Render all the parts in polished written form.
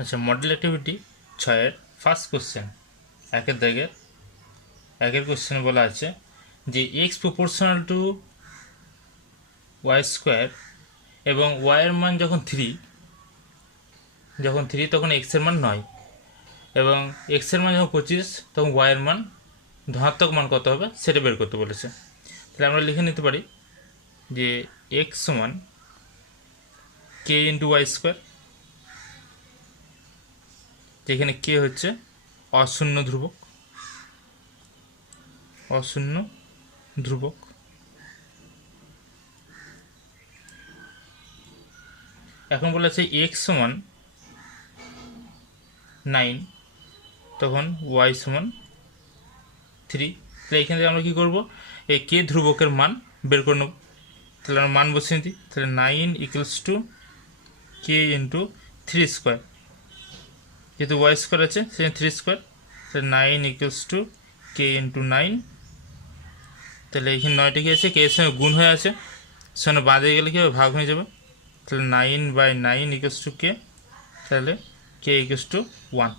আচ্ছা, model activity 6-এর first question, একের কোশ্চেনে বলা আছে যে x proportional to y square এবং ওয়াইয়ের মান যখন থ্রি তখন এক্সের মান 9 এবং এক্সের মান যখন 25 তখন ওয়াইয়ের মান ধনাত্মক মান কত হবে সেটা বের করতে বলেছে। তাহলে আমরা লিখে নিতে পারি যে এক্স সমান কে ইন্টু ওয়াই স্কোয়ার, যেখানে কে হচ্ছে অশূন্য ধ্রুবক। এখন বলেছে এক্স সমান 9 তখন ওয়াই সমান 3। তাহলে এখানে আমরা কী করবো, এই কে ধ্রুবকের মান বের করে নেব। তাহলে আমরা মান বসিয়ে দিই। তাহলে 9 equals to k into 3 square, যেহেতু ওয়াই স্কোয়ার আছে সেখানে 3 স্কোয়ার, তাহলে 9 ইকুয়ালস টু কে ইন্টু 9। তাহলে এখানে 9টা কি আছে, কে এর সঙ্গে গুণ হয়ে আছে, সেখানে বাদে গেলে কী হবে, ভাগ হয়ে যাবে। তাহলে 9/9 ইকুয়ালস টু কে, তাহলে কে ইকুয়ালস টু 1।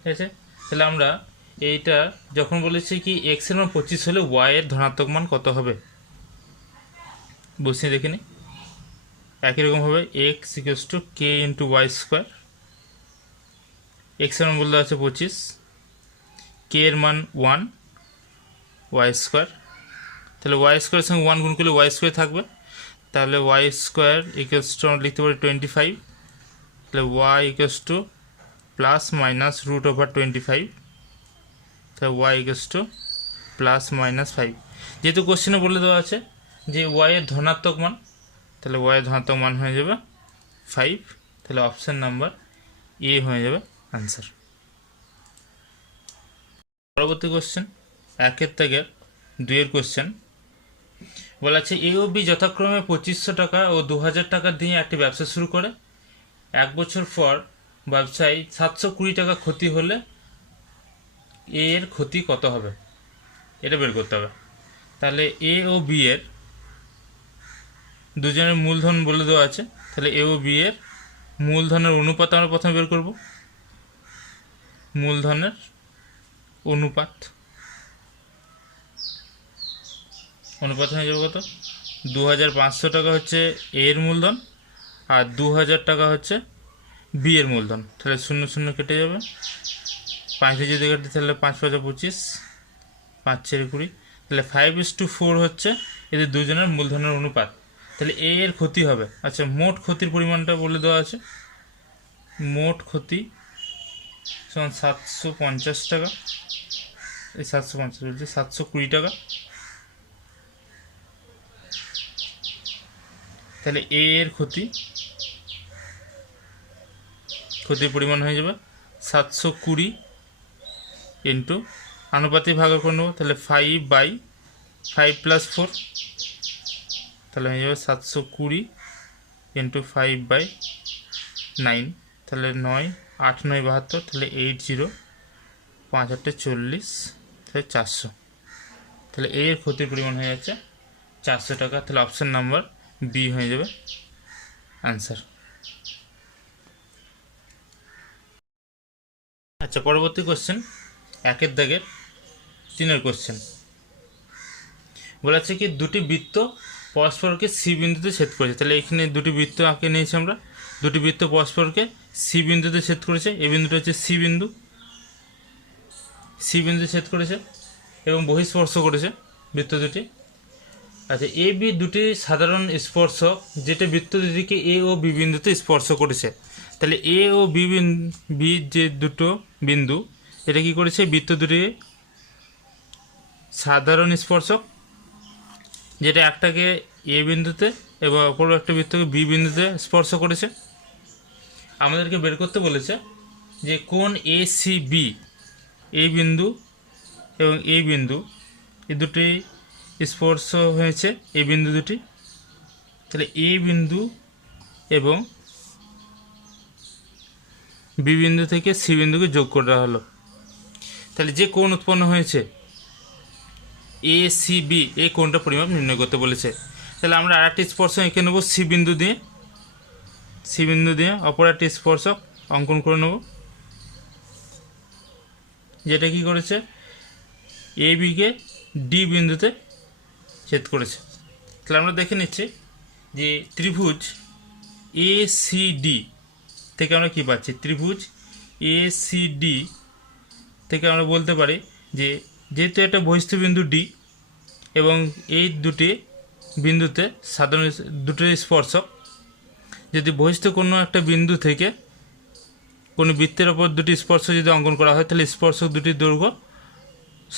ঠিক আছে, তাহলে আমরা এইটা যখন বলেছি কি এক্সের মান 25 হলে ওয়াইয়ের ধনাত্মক মান কত হবে বসিয়ে দেখে নিই। একই রকমভাবে x equals to k into y square, এক্সের মান বলতে আছে 25, কে এর মান 1, ওয়াই স্কোয়ার। তাহলে ওয়াই স্কোয়ারের সঙ্গে 1 গুণ করলে ওয়াই স্কোয়ার থাকবে, তাহলে ওয়াই স্কোয়ার ইকুয়ালস টু আমরা লিখতে পারি 25। তাহলে y equals to plus minus √/25, তাহলে y equals to plus minus 5। যেহেতু কোশ্চেনে বলে দেওয়া আছে যে ওয়াইয়ের ধনাত্মক মান, তাহলে ওয়াইয়ের ধনাত্মক মান হয়ে যাবে 5। তাহলে অপশান নাম্বার এ হয়ে যাবে আনসার। পরবর্তী কোশ্চেন 1-2 কোশ্চেন বলা আছে এ ও বি যথাক্রমে 2500 টাকা ও 2000 টাকা দিয়ে একটি ব্যবসা শুরু করে। 1 বছর পর ব্যবসায় 720 টাকা ক্ষতি হলে এ এর ক্ষতি কত হবে এটা বের করতে হবে। তাহলে এ ও বি এর দুজনের মূলধন বলে দেওয়া আছে, তাহলে এ ও বি এর মূলধনের অনুপাত আমরা প্রথমে বের করব। মূলধনের অনুপাত হয়ে যাবে কত, 2500 টাকা হচ্ছে এ এর মূলধন আর 2000 টাকা হচ্ছে বি এর মূলধন। তাহলে 0 0 কেটে যাবে, 5 যদি কাটে তাহলে 5 5 25, 5 4 20। তাহলে 5:4 হচ্ছে এদের দুজনের মূলধনের অনুপাত। তাহলে এ এর ক্ষতি হবে, আচ্ছা মোট ক্ষতির পরিমাণটা বলে দেওয়া আছে, মোট ক্ষতি সমান 750 টাকা, এই 750 বলছি 720 টাকা। তাহলে এ এর ক্ষতির পরিমাণ হয়ে যাবে 720 ইন্টু আনুপাতিক ভাগ করে নেবো, তাহলে 5/5 + 4, তাহলে হয়ে যাবে 720 ইন্টু 5/9, তাহলে 9 8 9 72, তাহলে 80 5 8 40, তাহলে 400। তাহলে এর ক্ষতির পরিমাণ হয়ে যাচ্ছে 400 টাকা। তাহলে অপশান নাম্বার বি হয়ে যাবে আনসার। আচ্ছা, পরবর্তী কোশ্চেন 1-3 কোশ্চেন বলা আছে কি দুটি বৃত্ত পরস্পরকে সি বিন্দুতে ছেদ করেছে। তাহলে এখানে দুটি বৃত্ত আঁকে নিয়েছি আমরা, দুটি বৃত্ত পরস্পরকে সি বিন্দুতে ছেদ করেছে। এই বিন্দুটা হচ্ছে সি বিন্দুতে ছেদ করেছে এবং বহিঃস্পর্শ করেছে বৃত্ত দুটি। আচ্ছা, এ বি দুটি সাধারণ স্পর্শক যেটা বৃত্ত দুটিকে এ ও বি বিন্দুতে স্পর্শ করেছে। তাহলে এ ও বি যে দুটো বিন্দু, এটা কি করেছে, বৃত্ত দুটি সাধারণ স্পর্শক যেটা একটাকে এ বিন্দুতে এবং অপর একটা বৃত্তকে বি বিন্দুতে স্পর্শ করেছে। আমাদেরকে বের করতে বলেছে যে কোণ এ সি বি, এই বিন্দু এবং এই বিন্দু এই দুটি স্পর্শ হয়েছে এই বিন্দু দুটি। তাহলে এ বিন্দু এবং বি বিন্দু থেকে সি বিন্দুকে যোগ করা হলো। তাহলে যে কোণ উৎপন্ন হয়েছে এ সি বি, এই কোণটা পরিমাপ নির্ণয় করতে বলেছে। তাহলে আমরা আরেকটি স্পর্শ এঁকে নেব সি বিন্দু দিয়ে। সি বিন্দু দিয়ে অপর একটি স্পর্শক অঙ্কন করে নেব, যেটা কি করেছে এ বিকে ডি বিন্দুতে ছেদ করেছে। তাহলে আমরা দেখে নিচ্ছি যে ত্রিভুজ এ সি ডি থেকে আমরা কী পাচ্ছি। ত্রিভুজ এ সি ডি থেকে আমরা বলতে পারি যে যেহেতু একটা বহিস্থ বিন্দু ডি এবং এই দুটি বিন্দুতে সাধারণ দুটো স্পর্শক, যদি বহিস্থ কোনো একটা বিন্দু থেকে কোনো বৃত্তের ওপর দুটি স্পর্শক যদি অঙ্কন করা হয় তাহলে স্পর্শক দুটির দৈর্ঘ্য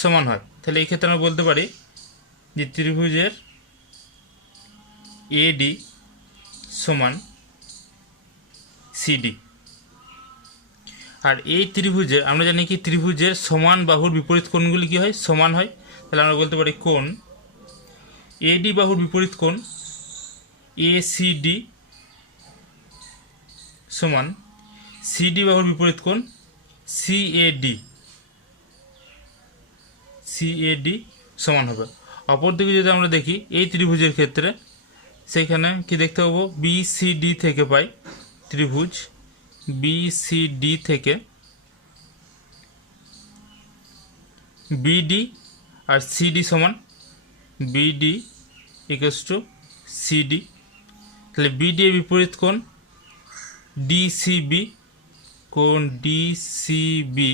সমান হয়। তাহলে এই ক্ষেত্রে আমরা বলতে পারি যে ত্রিভুজের এডি সমান সিডি। আর এই ত্রিভুজের আমরা জানি কি ত্রিভুজের সমান বাহুর বিপরীত কোণগুলি কী হয়, সমান হয়। তাহলে আমরা বলতে পারি কোণ এডি বাহুর বিপরীত কোণ এসিডি সমান সিডি বাহুর বিপরীত কোণ সিএডি সমান হবে। অপরদিকে যদি আমরা দেখি এই ত্রিভুজের ক্ষেত্রে, সেখানে কি দেখতে পাবো বিসিডি থেকে পাই ত্রিভুজ বিসিডি থেকে বিডি আর সিডি সমান বিডি ইকুয়ালস টু সিডি। তাহলে বিডি এর বিপরীত কোণ ডিসিবি, কোণ ডিসিবি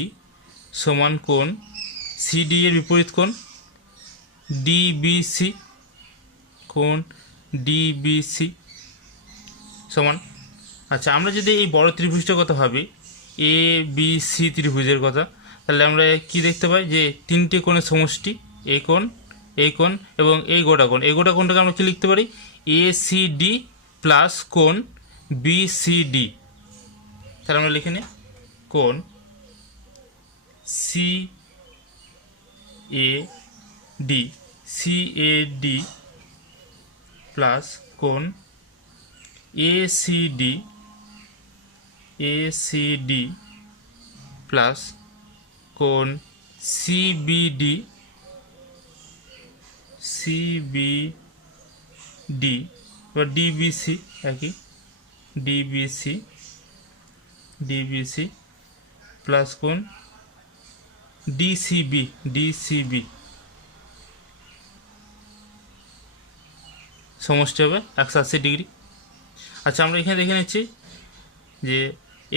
সমান কোণ সিডি এর বিপরীত কোণ ডিবিসি, কোণ ডিবিসি সমান। আচ্ছা, আমরা যদি এই বড় ত্রিভুজটার কথা ভাবি এ বি সি ত্রিভুজের কথা, তাহলে আমরা কি দেখতে পাই যে তিনটে কোণের সমষ্টি এই কোণ, এই কোণ এবং এই গোটা কোণ। এই গোটা কোণটাকে আমরা কি লিখতে পারি এ সি ডি প্লাস কোণ বি সি ডি। তাহলে আমরা লিখে নিই কোণ সি এ ডি প্লাস কোণ এ সি ডি প্লাস কোণ সিবিডি বা ডিবিসি, একই ডিবিসি প্লাস কোণ ডিসিবি সমষ্টি হবে 180 ডিগ্রি। আচ্ছা, আমরা এখানে দেখে নিচ্ছি যে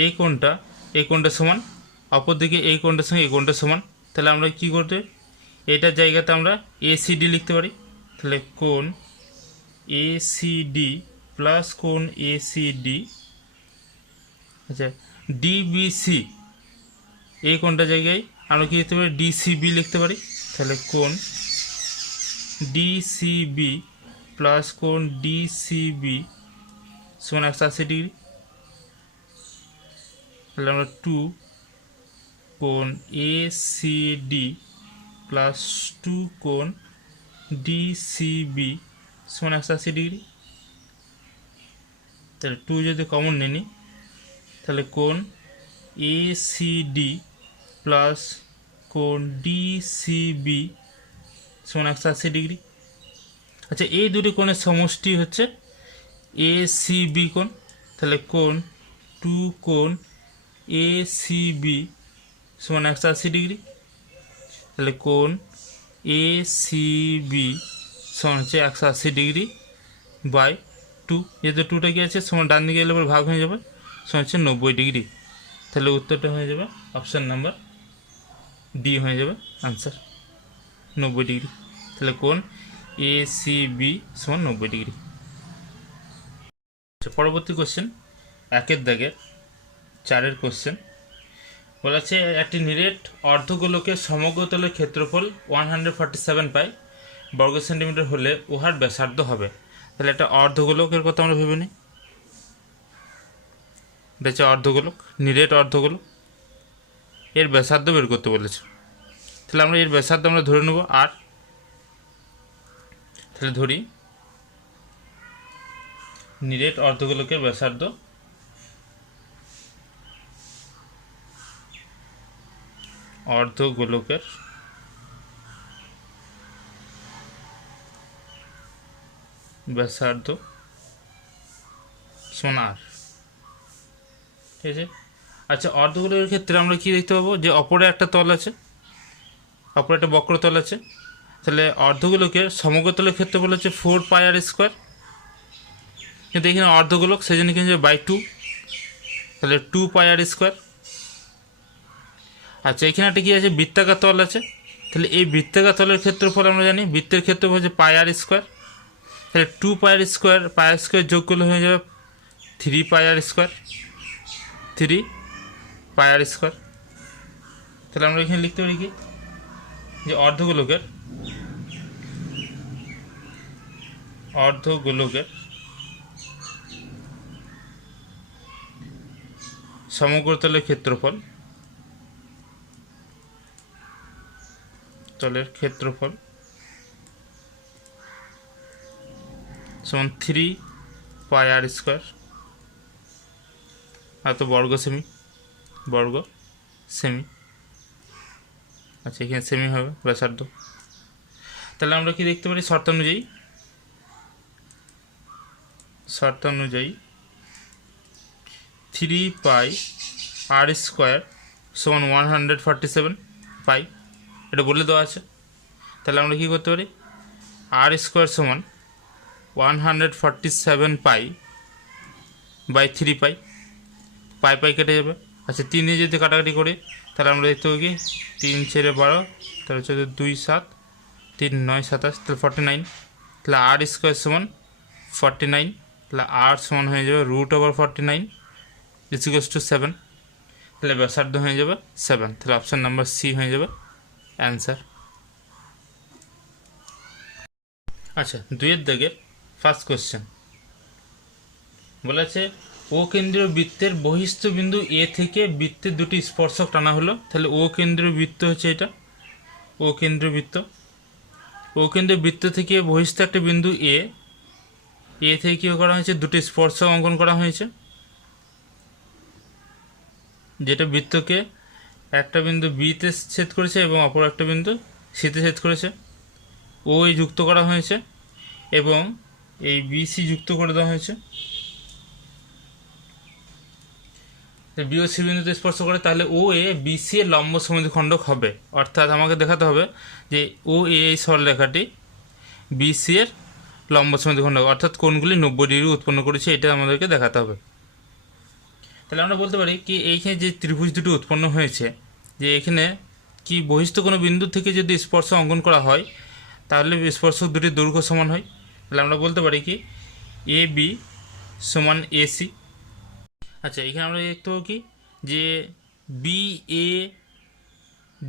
এই কোণটা সমান, অপরদিকে এই কোণটার সঙ্গে এই কোণটা সমান। তাহলে আমরা কি করতে, এটার জায়গাতে আমরা এসিডি লিখতে পারি। তাহলে কোণ এসিডি প্লাস কোণ এসিডি, আচ্ছা ডিবিসি এই কোণটার জায়গায় আমরা কি লিখতে পারি ডিসিবি লিখতে পারি। তাহলে কোণ ডিসিবি প্লাস কোণ ডিসিবি সমান 180 ডিগ্রি। তাহলে আমরা 2 কোণ এসিডি প্লাস 2 কোণ ডিসিবি সমান 180 ডিগ্রি। তাহলে 2 যদি কমন নিই তাহলে কোণ এসিডি প্লাস কোণ ডিসিবি সমান 180 ডিগ্রি। আচ্ছা, এই দুটি কোণের সমষ্টি হচ্ছে এসিবি কোণ। তাহলে কোণ 2 কোণ এসিবি সমান 180 ডিগ্রি। তাহলে কোণ এসিবি সমান হচ্ছে 180 ডিগ্রি বাই 2, যেহেতু 2টা কি আছে সমান ডান দিকে এলে পরে ভাগ হয়ে যাবে, সমান হচ্ছে 90 ডিগ্রি। তাহলে উত্তরটা হয়ে যাবে অপশান নাম্বার ডি হয়ে যাবে আনসার, 90 ডিগ্রি। তাহলে কোণ এসিবি সমান 90 ডিগ্রি। পরবর্তী কোশ্চেন 1 দাগের 4 কোশ্চেন বলা আছে একটি নিরেট অর্ধগোলকের সমগ্র তলের ক্ষেত্রফল 147 পাই বর্গ সেন্টিমিটার হলে উহার ব্যাসার্ধ হবে। তাহলে একটা অর্ধগোলকের কথা আমরা ভেবে নিই। এটা হচ্ছে অর্ধগোলক, নিরেট অর্ধগোলক, এর ব্যাসার্ধ বের করতে বলেছে। তাহলে আমরা এর ব্যাসার্ধ আমরা ধরে নেব আর। তাহলে ধরি নিরেট অর্ধগোলকের ব্যাসার্ধ ব্যাসার্ধ সমান আর। ঠিক আছে। আচ্ছা, অর্ধগোলকের ক্ষেত্রে আমরা কি দেখতে পাবো, যে অপরে একটা তল আছে, অপরে একটা বক্রতল আছে। তাহলে অর্ধগোলকের সমগ্রতলের ক্ষেত্রফল হচ্ছে 4πr², কিন্তু এখানে অর্ধগোলক, সেই জন্য কিন্তু বাই 2, তাহলে 2πr²। আচ্ছা, এখানে একটা কী আছে, বৃত্তাকার তল আছে। তাহলে এই বৃত্তাকার তলের ক্ষেত্রফল আমরা জানি, বৃত্তের ক্ষেত্রফল হচ্ছে πr²। তাহলে 2πr², πr² যোগ করলে হয়ে যাবে 3πr², 3πr²। তাহলে আমরা এখানে লিখতে পারি কি, যে অর্ধগোলকের সমগ্রতলের ক্ষেত্রফল, সমান 3πr², এত বর্গ সেমি। আচ্ছা, এখানে সেমি হবে ব্যাসার্ধ। তাহলে আমরা কি দেখতে পারি, শর্তানুযায়ী 3πr² সমান 147 পাই, এটা বলে দেওয়া আছে। তাহলে আমরা কী করতে পারি, r² সমান 147 পাই বাই 3 পাই, পাই কেটে যাবে। আচ্ছা, 3 দিয়ে যদি কাটাকাটি করি, তাহলে আমরা দেখতে পাবো কি 3 × 12, তাহলে হচ্ছে 2 7, 3 9 27, তাহলে 49। তাহলে r² সমান 49, তাহলে r সমান হয়ে যাবে √49 = 7। তাহলে ব্যাসার্ধ হয়ে যাবে 7। তাহলে অপশান নাম্বার সি হয়ে যাবে অ্যান্সার। আচ্ছা, 2-এর দাগের ফার্স্ট কোশ্চেন বলেছে, ও কেন্দ্রীয় বৃত্তের বহিস্থ বিন্দু এ থেকে বৃত্তের দুটি স্পর্শক টানা হলো। তাহলে ও কেন্দ্রীয় বৃত্ত হচ্ছে এটা, ও কেন্দ্রীয় বৃত্ত থেকে বহিস্থ একটা বিন্দু এ থেকে কী করা হয়েছে, দুটি স্পর্শক অঙ্কন করা হয়েছে, যেটা বৃত্তকে একটা বিন্দু বিতে ছেদ করেছে এবং অপর একটা বিন্দু সিতে ছেদ করেছে। ও যুক্ত করা হয়েছে এবং এই বিসি যুক্ত করে দেওয়া হয়েছে। বি ও সি বিন্দুতে স্পর্শ করে, তাহলে ও এ বিসি এর লম্ব সমদ্বিখণ্ডক হবে। অর্থাৎ আমাকে দেখাতে হবে যে ও এ এই সরলরেখাটি বিসি এর লম্ব সমদ্বিখণ্ডক, অর্থাৎ কোণগুলি 90 ডিগ্রি উৎপন্ন করেছে, এটা আমাদেরকে দেখাতে হবে। তাহলে আমরা বলতে পারি কি, এইখানে যে ত্রিভুজ দুটি উৎপন্ন হয়েছে, যে এখানে কি বহিস্থ কোনো বিন্দু থেকে যদি স্পর্শ অঙ্কন করা হয়, তাহলে স্পর্শক দুটির দৈর্ঘ্য সমান হয়। তাহলে আমরা বলতে পারি কি এ বি সমান এসি। আচ্ছা, এখানে আমরা দেখতে পাবো কি, যে বি এ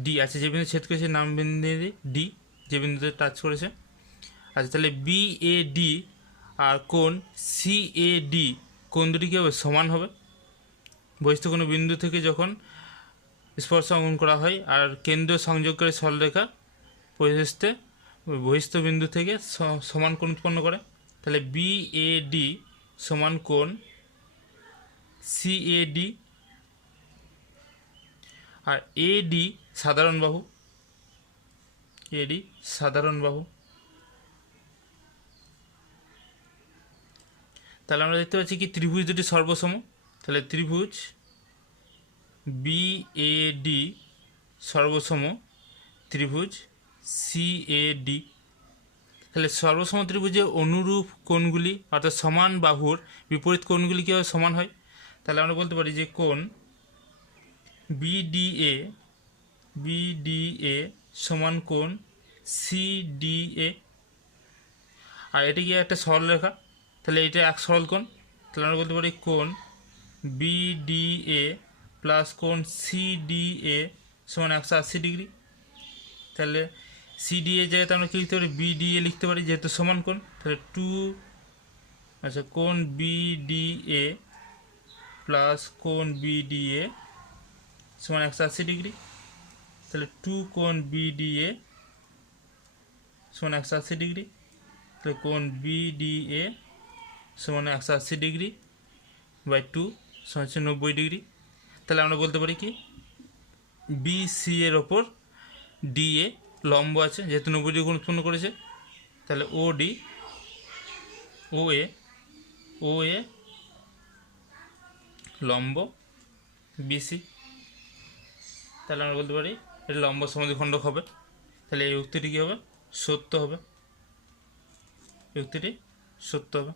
ডি আছে, যে বিন্দু ছেদ করেছে নাম বিন্দু ডি, যে বিন্দুতে টাচ করেছে। আচ্ছা, তাহলে বি এ ডি আর কোণ সি এ ডি, কোণ দুটি কী হবে, সমান হবে। বহিস্থ কোনো বিন্দু থেকে যখন স্পর্শ অঙ্কন করা হয় আর কেন্দ্র সংযোগকারী সরলরেখা পরিস্থিতিতে বহিস্থ বিন্দু থেকে সমান কোণ উৎপন্ন করে, তাহলে বি এ ডি সমান কোণ সি এ ডি। আর এ ডি সাধারণ বাহু, তাহলে আমরা দেখতে পাচ্ছি কি ত্রিভুজ দুটি সর্বসম। তাহলে ত্রিভুজ বি এ ডি সর্বসম ত্রিভুজ সি এ ডি। তাহলে সর্বসম ত্রিভুজে অনুরূপ কোণগুলি, অর্থাৎ সমান বাহুর বিপরীত কোণগুলি কীভাবে সমান হয়। তাহলে আমরা বলতে পারি যে কোণ বিডিএ সমান কোণ সিডিএ। আর এটি কি একটা সরলরেখা, তাহলে এটা এক সরল কোণ। তাহলে আমরা বলতে পারি কোণ বিডিএ প্লাস কোণ সিডিএ সমান 180 ডিগ্রি। তাহলে সিডিএ জায়গাতে আমরা কী লিখতে পারি, বিডিএ লিখতে পারি, যেহেতু সমান কোণ। তাহলে কোণ বিডিএ প্লাস কোণ বিডিএ সমান 180 ডিগ্রি। তাহলে কোণ বিডিএ সমান 180 ডিগ্রি। তাহলে কোণ বিডিএ সমান 180 ডিগ্রি বাই 2 সমান হচ্ছে 90 ডিগ্রি। তাহলে আমরা বলতে পারি কি বিসি এর ওপর ডিএ লম্ব আছে, যেহেতু 90 ডিগ্রি কোণ উৎপন্ন করেছে। তাহলে ও এ লম্ব বিসি। তাহলে আমরা বলতে পারি এটা লম্ব সমদ্বিখণ্ডক হবে। তাহলে এই উক্তিটি কী হবে? সত্য হবে। উক্তিটি সত্য হবে।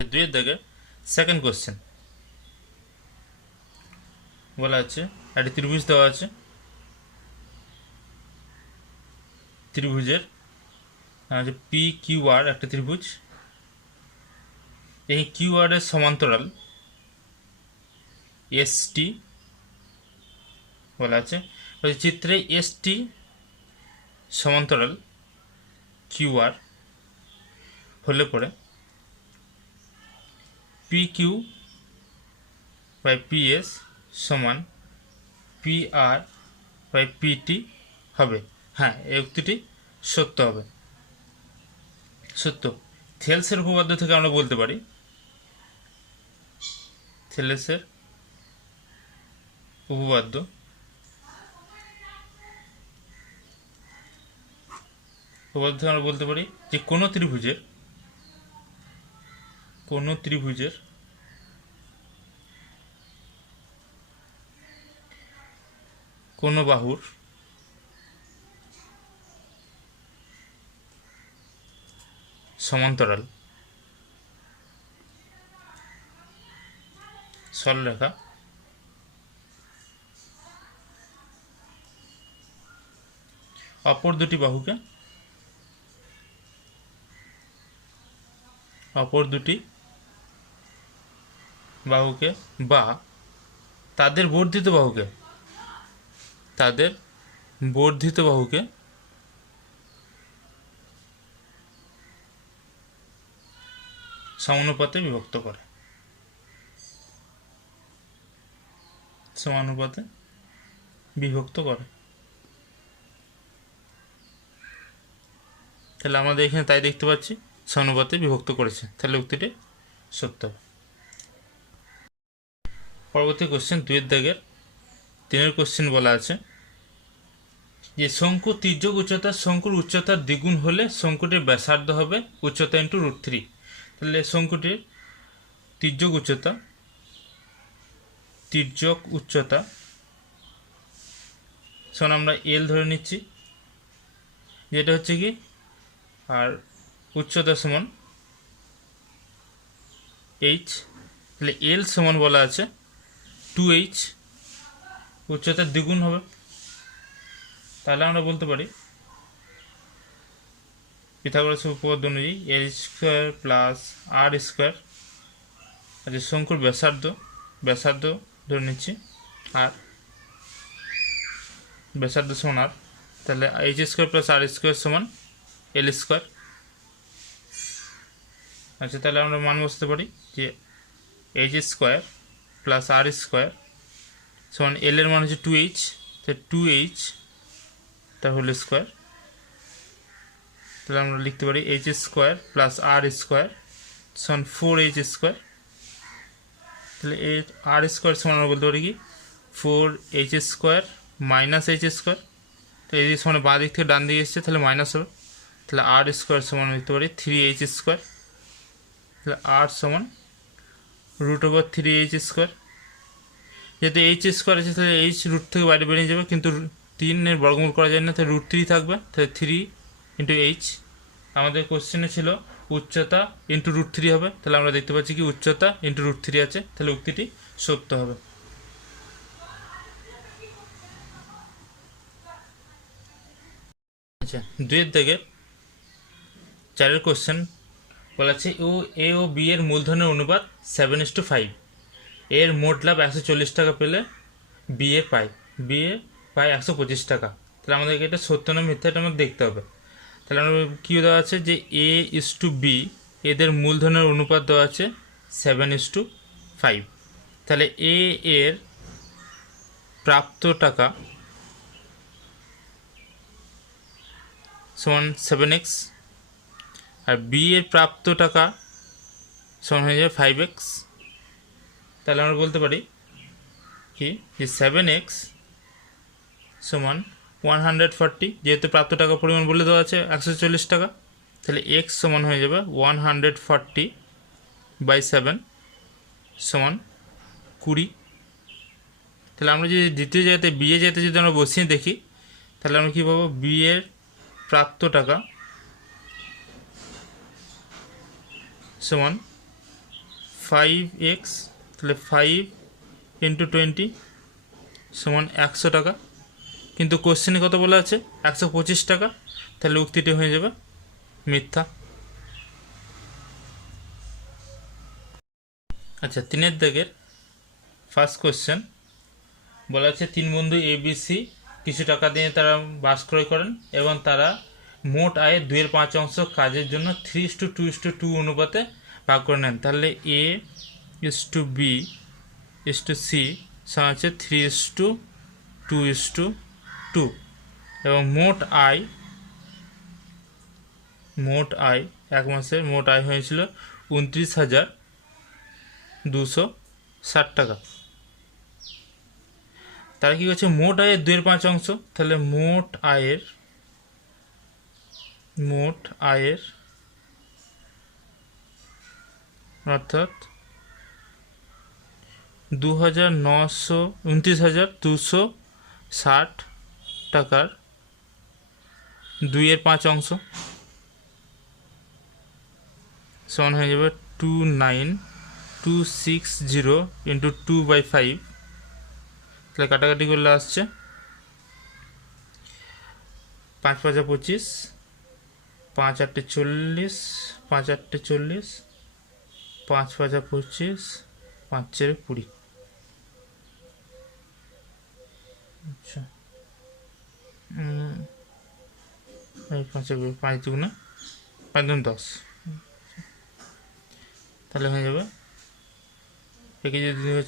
2 দাগে সেকেন্ড কোশ্চেন বলা আছে একটা ত্রিভুজ দেওয়া আছে, ত্রিভুজের পি কিউ আর একটা ত্রিভুজ, এই কিউ আর এর সমান্তরাল এস টি বলা আছে। চিত্রে এস টি সমান্তরাল কিউ আর হলে পরে P Q by P S সমান P R by P T হবে। হ্যাঁ, এই উক্তিটি সত্য হবে। সত্য। থেলসের উপপাদ্য থেকে আমরা বলতে পারি, থেলসের উপপাদ্য থেকে আমরা বলতে পারি যে কোনো ত্রিভুজের কোনো বাহুর সমান্তরাল সরলরেখা অপর দুটি বাহুকে বা তাদের বর্ধিত বাহুকে সমানুপাতে বিভক্ত করে। তাহলে আমাদের এখানে তাই দেখতে পাচ্ছি সমানুপাতে বিভক্ত করেছে। তাহলে উক্তিটি সত্য। পরবর্তী কোশ্চেন 2 দাগের 3 কোশ্চেন বলা আছে যে শঙ্কু তির্যক উচ্চতা শঙ্কুর উচ্চতার দ্বিগুণ হলে শঙ্কুটির ব্যাসার্ধ হবে উচ্চতা ইন্টু √3। তাহলে শঙ্কুটির তির্যক উচ্চতা শোন আমরা এল ধরে নিচ্ছি, যেটা হচ্ছে কি, আর উচ্চতা সমান এইচ। তাহলে এল সমান বলা আছে 2h, উচ্চতার দ্বিগুণ হবে। তাহলে আমরা বলতে পারি পিথাগোরাসের উপপাদ্য অনুযায়ী এল স্কোয়ার প্লাস আর স্কোয়ার, আচ্ছা শঙ্কুর ব্যাসার্ধ ধরে নিচ্ছি আর ব্যাসার্ধ সমান আর, তাহলে এইচ স্কোয়ার প্লাস আর স্কোয়ার সমান এল স্কোয়ার। আচ্ছা তাহলে আমরা মান বসতে পারি যে এইচ স্কোয়ার প্লাস আর স্কোয়ার সমান এল এর মান হচ্ছে 2h, তাহলে 2h তার হোল স্কোয়ার। তাহলে আমরা লিখতে পারি এইচ স্কোয়ার প্লাস আর স্কোয়ার সমান 4h স্কোয়ার। তাহলে এই আর স্কোয়ার সমান আমরা বলতে পারি কি 4h square minus H square. তো এই যে সমান বাঁ দিক থেকে ডান দিকে এসছে, তাহলে মাইনাস হবে। তাহলে আর স্কোয়ার সমান লিখতে পারি 3h স্কোয়ার। তাহলে আর সমান √3h স্কোয়ার। যেহেতু এইচ স্কোয়ার আছে তাহলে এইচ রুট থেকে বাইরে বেরিয়ে যাবে, কিন্তু 3-এর বর্গমূল করা যায় না, তাহলে √3 থাকবে। তাহলে 3 ইন্টু এইচ। আমাদের কোশ্চেনে ছিল উচ্চতা ইন্টু √3 হবে, তাহলে আমরা দেখতে পাচ্ছি কি উচ্চতা ইন্টু √3 আছে, তাহলে উক্তিটি সত্য হবে। আচ্ছা 2 দাগের 4 কোশ্চেন বলা আছে এ ও বি এর মূলধনের অনুপাত 7:5। এর মোট লাভ 140 টাকা পেলে বি এ পায় 125 টাকা। তাহলে আমাদেরকে এটা সত্য না মিথ্যা এটা আমাদের দেখতে হবে। তাহলে আমরা কী দেওয়া আছে যে A/B এদের মূলধনের অনুপাত দেওয়া আছে 7:5। তাহলে এ এর প্রাপ্ত টাকা সমান 7x আর বি এর প্রাপ্ত টাকা সমান হয়ে যাবে 5x। তাহলে আমরা বলতে পারি কি যে 7x সমান 140, যেহেতু প্রাপ্ত টাকা পরিমাণ বলে দেওয়া আছে 140 টাকা, তাহলে x সমান হয়ে যাবে 140/7 সমান 20। তাহলে আমরা যদি দ্বিতীয় জায়গাতে বি এর জায়গাতে যদি আমরা বসিয়ে দেখি তাহলে আমরা কী পাবো, বি এর প্রাপ্ত টাকা সমান 5x, তাহলে 5 × 20 সমান 100 টাকা। কিন্তু কোশ্চেনে কত বলা আছে, 125 টাকা, তাহলে উক্তিটি হয়ে যাবে মিথ্যা। আচ্ছা, 3 দাগের ফার্স্ট কোশ্চেন বলা আছে 3 বন্ধু ABC কিছু টাকা দিয়ে তারা বাস ক্রয় করেন এবং তারা মোট আয়ের 2/5 কাজের জন্য 3:2:2 অনুপাতে ভাগ করে নেন। তাহলে A:B:C সমান হচ্ছে 3:2:2 এবং মোট আয় এক মাসের মোট আয় হয়েছিল 29,260 টাকা। তারা কি করছে, মোট আয়ের 2/5, তাহলে মোট আয়ের অর্থাৎ 29,260 টাকার 2/5 সমান হয়ে যাবে 29,260 × 2/5। তাহলে কাটাকাটি করলে আসছে 5 × 5 = 25, 5 × 8 = 40, 5 × 8 = 40, 5 × 5 = 25, 5 × 4 = 20। আচ্ছা, 5 × 10, তাহলে হয়ে যাবে একে যদি 2 ×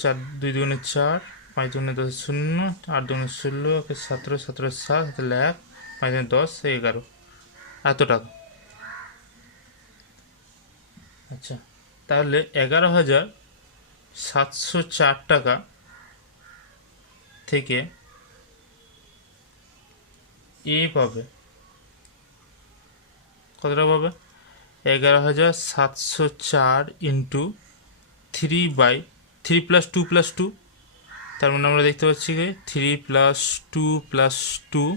4, 5 × 10 = 0, 8 × 16, 17, 17 = 7, তাহলে 1, 5 × 10 = 11, এত টাকা। আচ্ছা, তাহলে 11,704 টাকা থেকে এ পাবে কত টাকা পাবে, 11,704 × 3/3 + 2 + 2, তার মানে আমরা দেখতে পাচ্ছি কি 3 + 2 + 2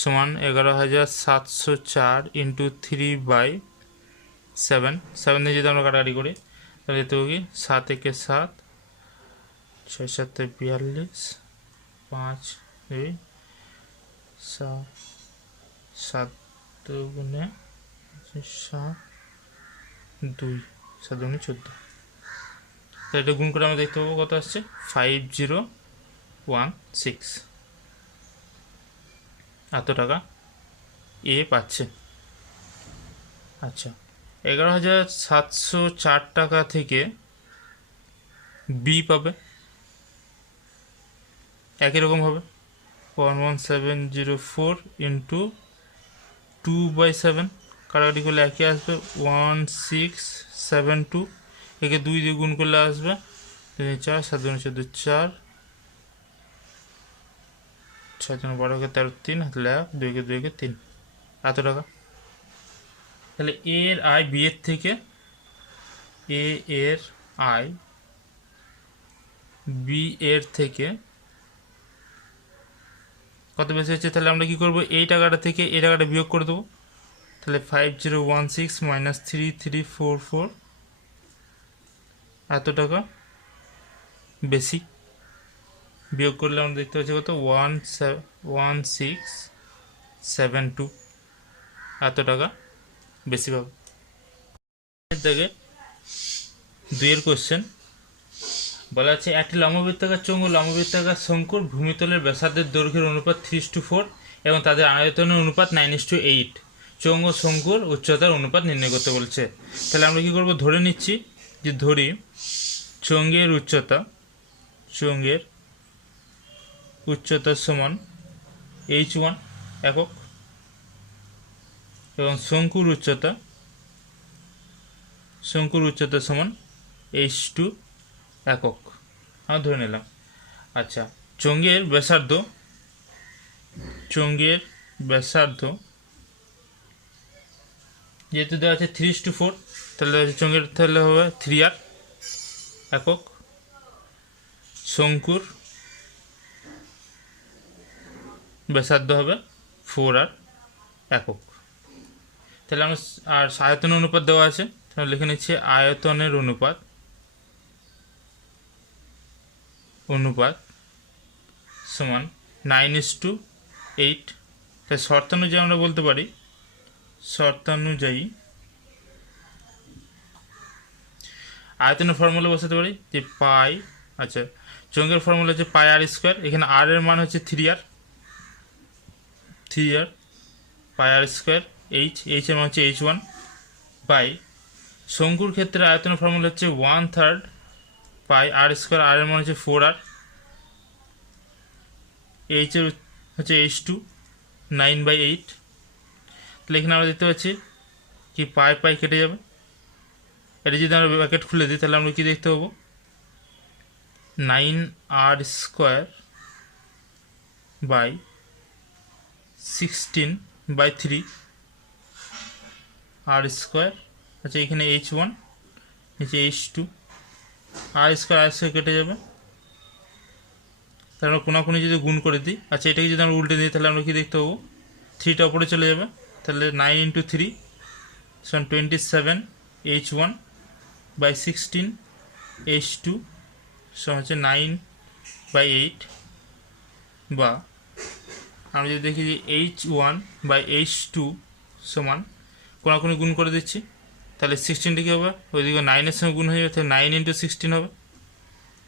সমান 11,704 × 3/7। 7 দিয়ে যদি আমরা কাটাকাটি করি তাহলে দেখতে পাবো কি 7 × 1 = 7, 6 × 7 = 42, 5 2 7, 7 2 7 2 7 2 14। তো এটা গুণ করে আমরা দেখতে পাবো কত আসছে, 5016, এত টাকা এ পাচ্ছে। আচ্ছা, 11,704 টাকা থেকে বি পাবে একই রকম হবে 11704 × 2/7, কাটাকাটি করলে একই আসবে 1672, একে 2 দিয়ে গুণ করলে আসবে 4, 7 × 14 4, 6 × 12 = 13, 3, তাহলে 1, 2 × 2 = 3, এত টাকা। তাহলে এ এর আয় বি এর থেকে, এ এর আয় বি এর থেকে কত বেশি হচ্ছে, তাহলে আমরা কি করব, এই টাকাটা থেকে এই টাকাটা বিয়োগ করে দেবো। তাহলে 5016 - 3344, এত টাকা বেশি। বিয়োগ করলে আমরা দেখতে পাচ্ছি কত, 1672, এত টাকা বেশি পাবে। থেকে 2 কোশ্চেন বলা আছে একটি লম্ববৃত্তাকার চোঙ ও লম্ববৃত্তাকার শঙ্কুর ভূমিতলের ব্যাসার্ধের দৈর্ঘ্যের অনুপাত 3:4 এবং তাদের আয়তনের অনুপাত 9:8, চোঙ ও শঙ্কুর উচ্চতার অনুপাত নির্ণয় করতে বলছে। তাহলে আমরা কি করব, ধরে নিচ্ছি যে চোঙের উচ্চতা সমান h1 একক এবং শঙ্কুর উচ্চতা সমান h2 একক, আমরা ধরে নিলাম। আচ্ছা, চোঙের ব্যাসার্ধ যেহেতু দেওয়া আছে 3:4, তাহলে চোঙের তাহলে হবে 3r, একক, শঙ্কুর ব্যাসার্ধ হবে 4r একক। তাহলে আমরা আর আয়তন অনুপাত দেওয়া আছে, তাহলে লিখে নিচ্ছি আয়তনের অনুপাত সমান 9:8। তাই শর্তানুযায়ী আমরা বলতে পারি, আয়তনের ফর্মুলা বসাতে পারি যে পাই, আচ্ছা চৌঙ্গের ফর্মুলা হচ্ছে পাই আর স্কোয়ার, এখানে আর এর মান হচ্ছে 3r, পাই আর স্কোয়ার, এইচ এর মান হচ্ছে h1 বাই শঙ্কুর ক্ষেত্রে আয়তনের ফর্মুলা হচ্ছে 1/3 পাই আর স্কোয়ার, আর এর মান হচ্ছে 4r, এইচ এর হচ্ছে h2 9/8। তাহলে এখানে আমরা দেখতে পাচ্ছি কি পাই কেটে যাবে, এটা যদি আমরা ব্র্যাকেট খুলে দিই তাহলে আমরা কি দেখতে পাবো 9r² বাই 16/3 r²। আচ্ছা এখানে h1 নিচে h2, r² কেটে যাবে, তাহলে আমরা কোনাকুনি যদি গুণ করে দিই, আচ্ছা এটাকে যদি আমরা উল্টে দিই তাহলে আমরা কি দেখতে পাবো 3টা উপরে চলে যাবে, তাহলে 9 × 3 সমান 27 h1 বাই 16 h2 সমান হচ্ছে 9/8। বা আমরা যদি দেখি যে h1 বাই h2 সমান কোনাকুনি গুণ করে দিচ্ছি, তাহলে 16টা কী হবে, ওইদিকে 9-এর সঙ্গে গুণ হয়ে যাবে, তাহলে 9 × 16 হবে,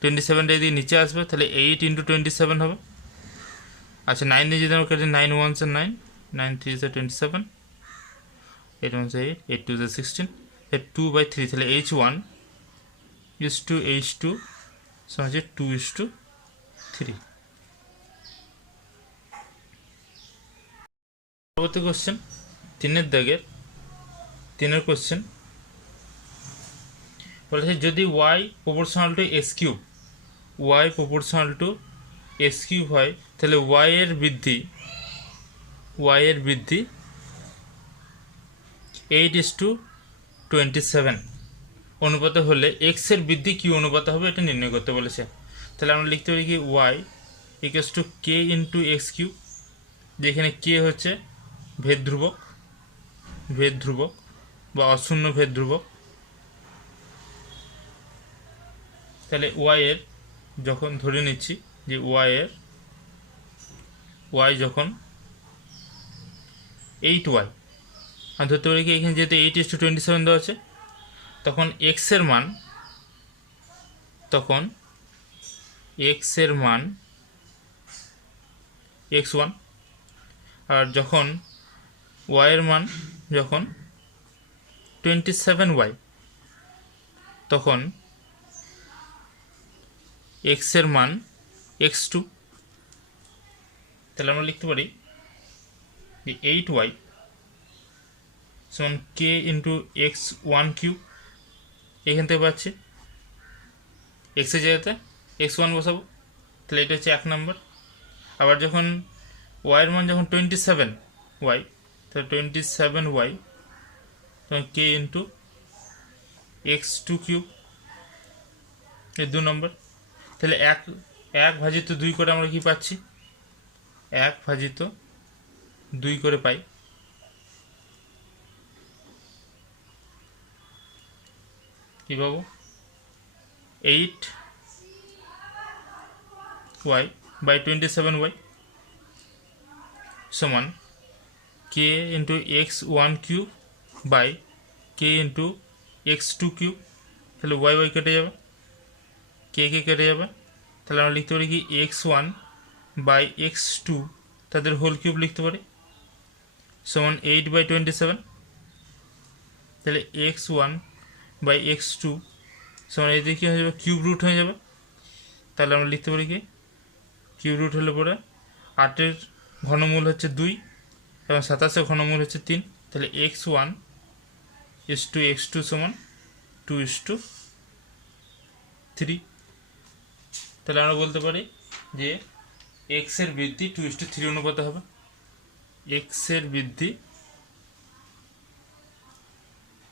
27টা এদিকে নিচে আসবে, তাহলে 8 × 27 হবে। আচ্ছা 9 দিয়ে যদি আমরা কেটে 9 1 9, 9 3 27, 8 1 8, 8 2 16, 2/3, তাহলে h1 is to h2 সমান হচ্ছে 2:3। পরবর্তী কোশ্চেন 3 কোশ্চেন বলেছে যদি y proportional to s cube হয় তাহলে y এর বৃদ্ধি 8:27 অনুপাতে হলে x এর বৃদ্ধি কি অনুপাতে হবে এটা নির্ণয় করতে বলেছে। তাহলে আমরা লিখতে পারি কি y = k × x কিউব, যেখানে k হচ্ছে ভেদ ধ্রুবক বা অশূন্য ভেদ ধ্রুবক। তাহলে y এর যখন ধরে নিচ্ছি যে y যখন 8y, আমি ধরতে পারি কি এখানে যেহেতু 8:27 দেওয়া আছে, তখন x এর মান x1, আর যখন y এর মান যখন 27y, তখন x এর মান x2। তাহলে আমরা লিখতে পারি যে 8y সমান k × x1³ এখান থেকে পাচ্ছি, x এর জায়গাতে x1 বসাবো, তাহলে এটা হচ্ছে 1 নম্বর। আবার যখন y এর মান যখন 27y, তাহলে 27y তখন k × x2³ এই 2 নম্বর। তাহলে 1/2 করে আমরা কি পাচ্ছি, 1/2 করে পাই। কি পাবো 8y বাই 27y সমান k × x1³ by k × x2³। তাহলে y কেটে যাবে, k কেটে যাবে, তাহলে আমরা লিখতে পারি কি x1 বাই x2 তাদের হোল কিউব লিখতে পারি সমান 8/27। তাহলে x1 বাই x2 সমান এদিকে কী হয়ে যাবে, কিউব রুট হয়ে যাবে। তাহলে আমরা লিখতে পারি কি কিউব রুট হলে পরে 8-এর ঘনমূল হচ্ছে 2 এবং 27-এর ঘনমূল হচ্ছে 3। তাহলে x1 = x2 সমান 2:3। তাহলে আমরা বলতে পারি যে x এর বৃদ্ধি 2:3 অনুপাতে হবে। x এর বৃদ্ধি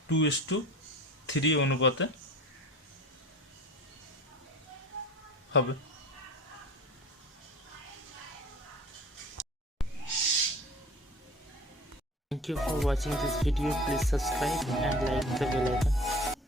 2:3 অনুপাতে হবে। Thank you for watching this video. Please subscribe and like the bell icon.